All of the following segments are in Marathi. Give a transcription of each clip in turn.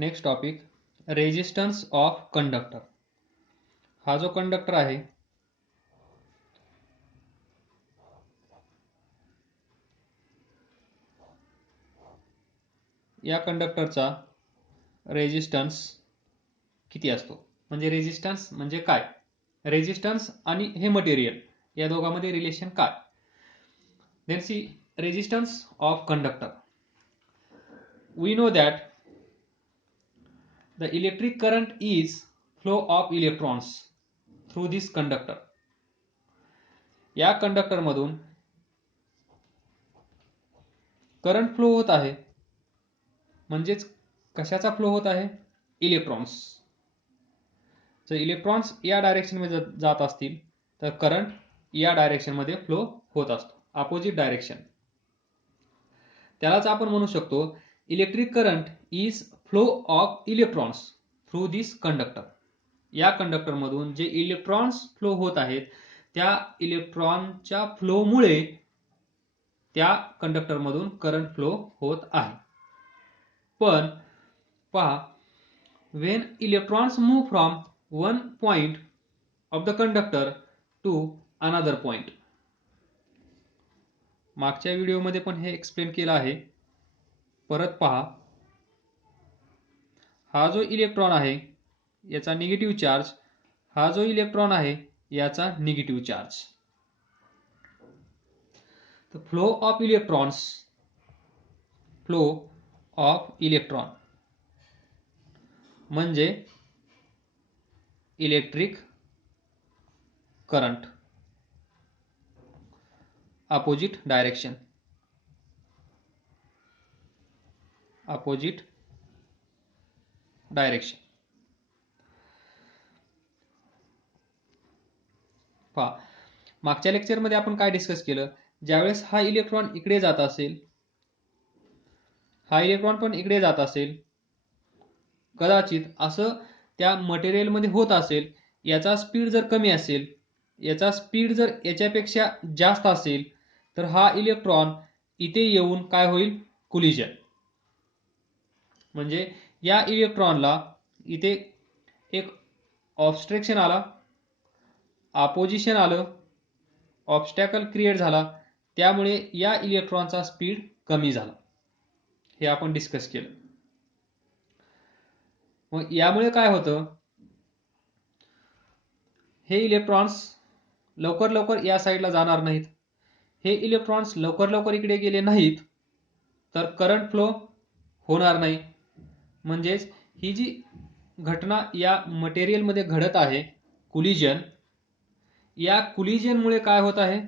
Next topic resistance of conductor. हा जो कंडक्टर आहे या कंडक्टरचा रेजिस्टन्स किती असतो. म्हणजे रेजिस्टन्स म्हणजे काय, रेजिस्टन्स आणि हे मटेरियल या दोघांमध्ये रिलेशन काय. Then see resistance of conductor. We know that the electric current is flow of electrons through this conductor. या कंडक्टर मधून करंट फ्लो होत आहे. म्हणजेच कशाचा फ्लो होत आहे, इलेक्ट्रॉन्स. जर इलेक्ट्रॉन्स या डायरेक्शन मध्ये जात असतील तर करंट या डायरेक्शन मध्ये फ्लो होत असतो, अपोजिट डायरेक्शन. त्यालाच आपण म्हणू शकतो electric current is flow of electrons through this conductor. या कंडक्टर मधून जे इलेक्ट्रॉन्स फ्लो होत आहेत त्या इलेक्ट्रॉनच्या फ्लोमुळे त्या कंडक्टर मधून करंट फ्लो होत आहे. पण पहा, when electrons move from one point of the conductor to another point. मागच्या व्हिडिओमध्ये पण हे एक्सप्लेन केलं आहे, परत पहा. हा जो इलेक्ट्रॉन आहे याचा निगेटिव्ह चार्ज, हा जो इलेक्ट्रॉन आहे याचा निगेटिव्ह चार्ज. तर flow of electrons, flow of electron म्हणजे electric current, opposite direction, opposite direction. पहा, मागच्या लेक्चरमध्ये आपण काय डिस्कस केलं, ज्यावेळेस हा इलेक्ट्रॉन इकडे जात असेल, हा इलेक्ट्रॉन पण इकडे जात असेल, कदाचित असं त्या मटेरियलमध्ये होत असेल, याचा स्पीड जर कमी असेल, याचा स्पीड जर याच्यापेक्षा जास्त असेल तर हा इलेक्ट्रॉन इथे येऊन काय होईल, कोलिजन. म्हणजे या इलेक्ट्रॉनला इथे एक ऑब्स्ट्रक्शन आला, अपोजिशन आलं, ऑब्स्टॅकल क्रिएट झाला, त्यामुळे या इलेक्ट्रॉनचा स्पीड कमी झाला. हे आपण डिस्कस केलं. मग यामुळे काय होतं, हे इलेक्ट्रॉन्स लवकर लवकर या साईडला जाणार नाहीत. हे इलेक्ट्रॉन्स लवकर लवकर इकडे गेले नाहीत तर करंट फ्लो होणार नाही. म्हणजेच ही जी घटना या मटेरियलमध्ये घडत आहे, कोलिजन, या कोलिजनमुळे काय होत आहे,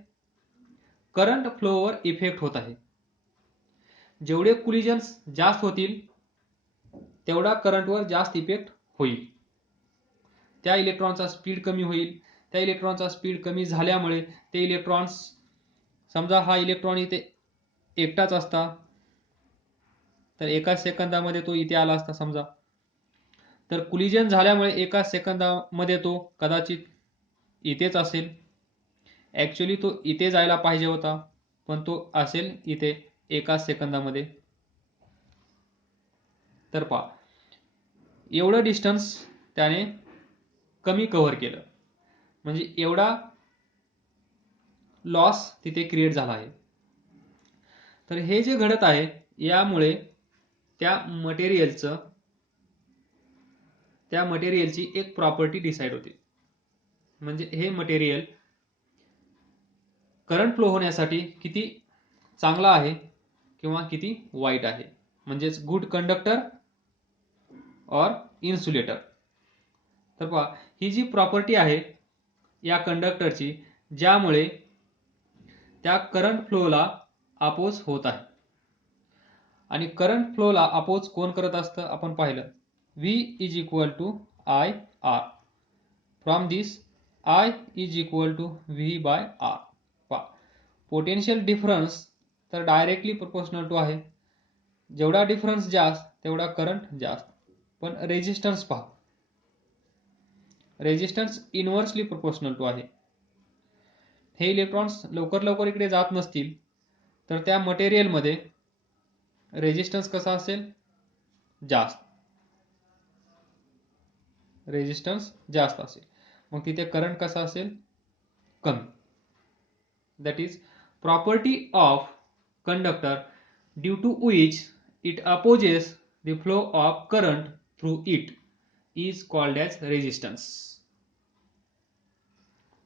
करंट फ्लोवर इफेक्ट होत आहे. जेवढे कोलिजन्स जास्त होतील तेवढा करंटवर जास्त इफेक्ट होईल. त्या इलेक्ट्रॉनचा स्पीड कमी होईल. त्या इलेक्ट्रॉनचा स्पीड कमी झाल्यामुळे ते इलेक्ट्रॉन्स, समजा हा इलेक्ट्रॉन इथे एकटाच असता तर एका सेकंदामध्ये तो इथे आला असता समजा, तर कोलिजन झाल्यामुळे एका सेकंदामध्ये तो कदाचित इथेच असेल. ऍक्च्युअली तो इथे जायला पाहिजे होता पण तो असेल इथे एका सेकंदामध्ये. तर पहा, एवढं डिस्टन्स त्याने कमी कव्हर केलं, म्हणजे एवढा लॉस तिथे क्रिएट झाला आहे. तर हे जे घडत आहे यामुळे त्या मटेरियलची एक प्रॉपर्टी डिसाइड होते. म्हणजे हे मटेरियल करंट फ्लो होण्यासाठी किती चांगला आहे किंवा किती वाईट आहे. म्हणजेच गुड कंडक्टर और इन्सुलेटर. तर पहा, ही जी प्रॉपर्टी आहे या कंडक्टरची, ज्यामुळे त्या करंट फ्लोला अपोज होत आहे. आणि करंट फ्लोला अपोज कोण करत असतं आपण पाहिलं, V is equal to I R. From this I is equal to V by R. पहा, पोटेन्शियल डिफरन्स तर डायरेक्टली प्रोपोर्शनल टू आहे. जेवढा डिफरन्स जास्त तेवढा करंट जास्त. पण रेजिस्टन्स पहा, रेजिस्टन्स इनव्हर्सली प्रोपोर्शनल टू आहे. हे इलेक्ट्रॉन्स लवकर लवकर इकडे जात नसतील तर त्या मटेरियलमध्ये रेजिस्टन्स कसा असेल, जास्त. रेजिस्टन्स जास्त असेल, मग तिथे करंट कसा असेल, कमी. That is property of conductor due to which it opposes the flow of current through it is called as resistance.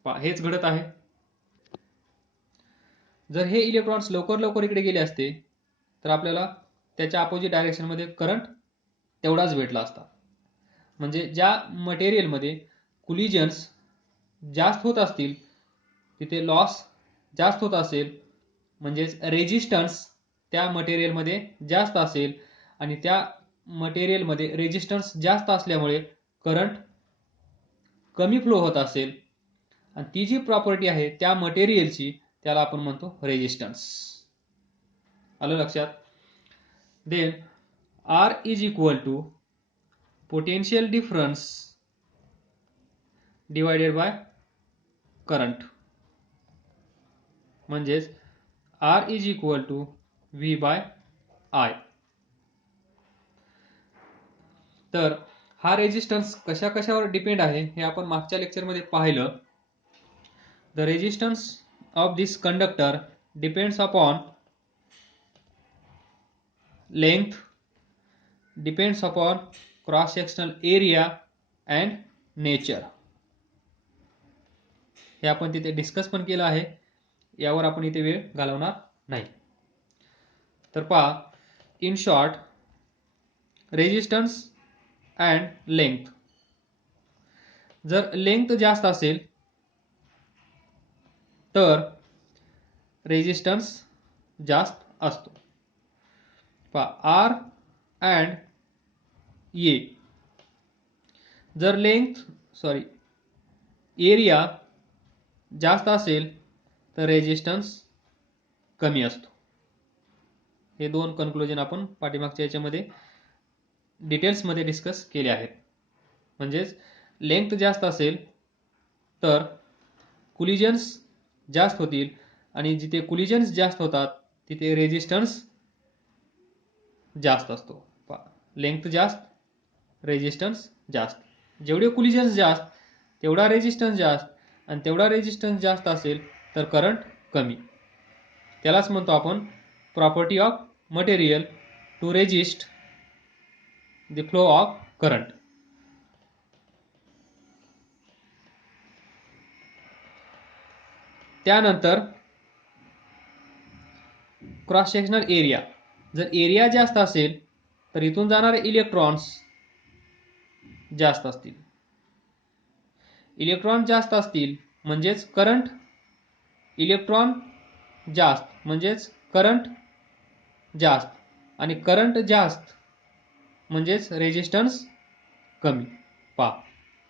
हेच घडत आहे. जर हे इलेक्ट्रॉन्स लवकर लवकर इकडे गेले असते तर आपल्याला त्याच्या अपोजिट डायरेक्शनमध्ये करंट तेवढाच भेटला असता. म्हणजे ज्या मटेरियलमध्ये कुलिजन्स जास्त होत असतील तिथे लॉस जास्त होत असेल, म्हणजेच रेजिस्टन्स त्या मटेरियलमध्ये जास्त असेल आणि त्या मटेरियलमध्ये रेजिस्टन्स जास्त असल्यामुळे करंट कमी फ्लो होत असेल आणि ती जी प्रॉपर्टी आहे त्या मटेरियलची त्याला आपण म्हणतो रेजिस्टन्स. आलं लक्षात. Then R is equal to potential difference divided by current, म्हणजेच R is equal to V by I. तर हा रेजिस्टन्स कशा कशावर डिपेंड आहे हे आपण मागच्या लेक्चरमध्ये पाहिलं. The resistance of this conductor depends upon length, depends upon cross sectional area and nature. हे आपण तिथे डिस्कस पण केलं आहे, यावर आपण इथे वेळ घालवणार नाही. तर पहा, in short, resistance and length. जर लेंथ जास्त असेल तर रेजिस्टन्स जास्त असतो. पहा, R अँड ए. जर एरिया जास्त असेल तर रेजिस्टन्स कमी असतो. हे दोन कन्क्लुजन आपण पाठीमागच्या याच्यामध्ये डिटेल्समध्ये डिस्कस केले आहेत. म्हणजेच लेंथ जास्त असेल तर कुलिजन्स जास्त होतील आणि जिथे कुलिजन्स जास्त होतात तिथे रेजिस्टन्स जास्त असतो. लेंथ जास्त, रेजिस्टन्स जास्त. जेवढे कुलिजन्स जास्त तेवढा रेजिस्टन्स जास्त, आणि तेवढा रेजिस्टन्स जास्त असेल तर करंट कमी. त्यालाच म्हणतो आपण property of material to resist the flow of current. त्यानंतर क्रॉस सेक्शनल एरिया. जर एरिया जास्त असेल तर इथून जाणारे इलेक्ट्रॉन्स जास्त असतील. इलेक्ट्रॉन जास्त असतील म्हणजेच करंट, इलेक्ट्रॉन जास्त म्हणजेच करंट जास्त, आणि करंट जास्त म्हणजेच रेजिस्टन्स कमी.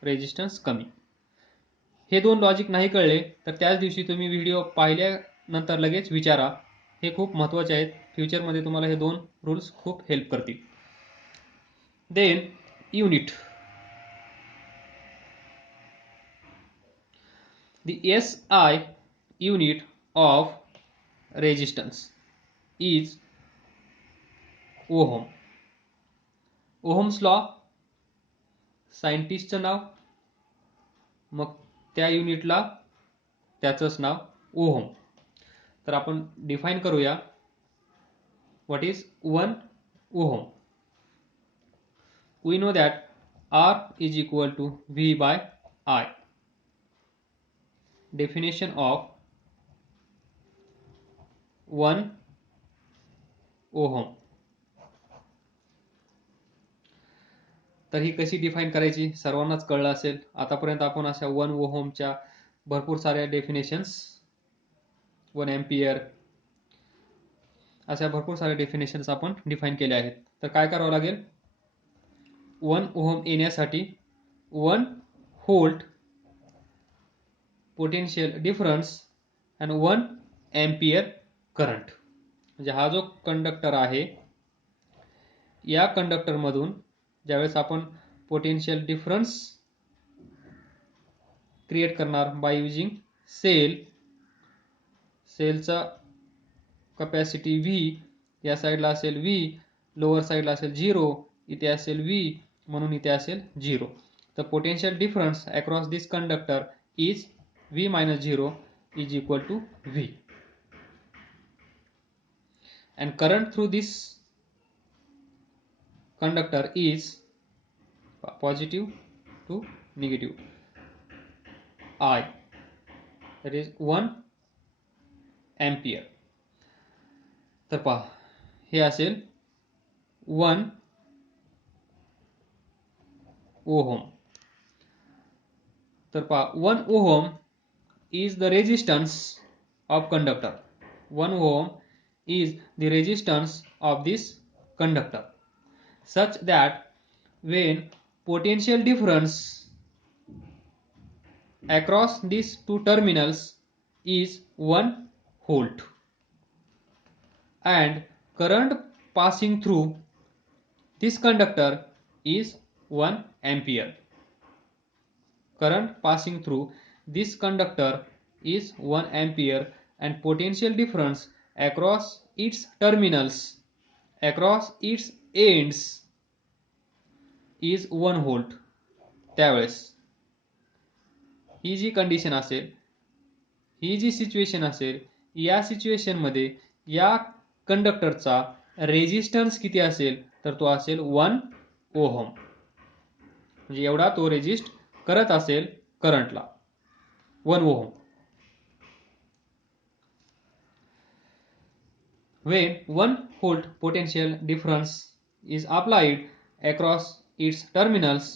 रेजिस्टन्स कमी. हे दोन लॉजिक नाही कळले तर त्याच दिवशी तुम्ही व्हिडिओ पाहिल्यानंतर लगेच विचारा. हे खूप महत्त्वाचे आहेत. फ्युचरमध्ये तुम्हाला हे दोन रूल्स खूप हेल्प करतील. Then unit. The SI unit of resistance is ohm. Ohm's law, सायंटिस्टचं नाव, मग त्या युनिटला त्याचंच नाव ओहम. तर आपण डिफाइन करूया. What is 1 ohm. We know that R is equal to V by I. Definition of 1 ohm. तर ही कशी डिफाइन करायची सर्वांनाच कळलं असेल. आतापर्यंत आपण अशा 1 ओहमच्या भरपूर साऱ्या डेफिनेशन्स, 1 एम्पियर, अशा भरपूर साऱ्या डेफिनेशन्स आपण डिफाइन केल्या आहेत. तर काय करावं लागेल, 1 ओहम येण्यासाठी 1 व्होल्ट पोटेन्शियल डिफरन्स आणि 1 एम्पियर करंट. म्हणजे हा जो कंडक्टर आहे या कंडक्टरमधून ज्यावेळेस आपण पोटेन्शियल डिफरन्स क्रिएट करणार बाय युजिंग सेलचा कॅपॅसिटी V, या साईडला असेल V, लोअर साईडला असेल 0, इथे असेल V, म्हणून इथे असेल 0. the potential difference across this conductor is V minus 0 is equal to V, and current through this conductor is positive to negative I, that is 1 ampere. तर पहा हे असेल 1 ओहम. तर पहा 1 ohm is the resistance of conductor. 1 ohm is the resistance of this conductor, such that when potential difference across these two terminals is 1 volt and current passing through this conductor is 1 ampere. Current passing through this conductor is 1 ampere and potential difference across its terminals, across its ends is 1 volt. त्यावेळेस ही जी कंडिशन असेल, ही जी सिच्युएशन असेल, या सिच्युएशन मध्ये या कंडक्टरचा रेजिस्टन्स किती असेल तर तो असेल 1 ओहम. म्हणजे एवढा तो रेजिस्ट करत असेल करंटला 1 ohm. When 1 volt potential difference is applied across its terminals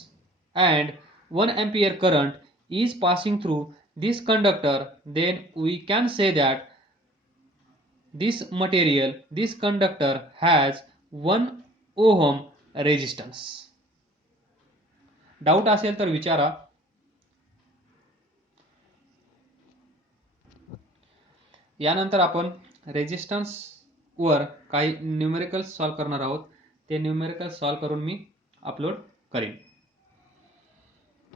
and 1 ampere current is passing through this conductor, then we can say that this material, this conductor has 1 ohm resistance. Doubt असेल तर विचारा. यानंतर आपण रेजिस्टन्स वर काही न्यूमेरिकल्स सॉल्व करणार आहोत. ते न्यूमेरिकल्स सॉल्व करून मी अपलोड करेन.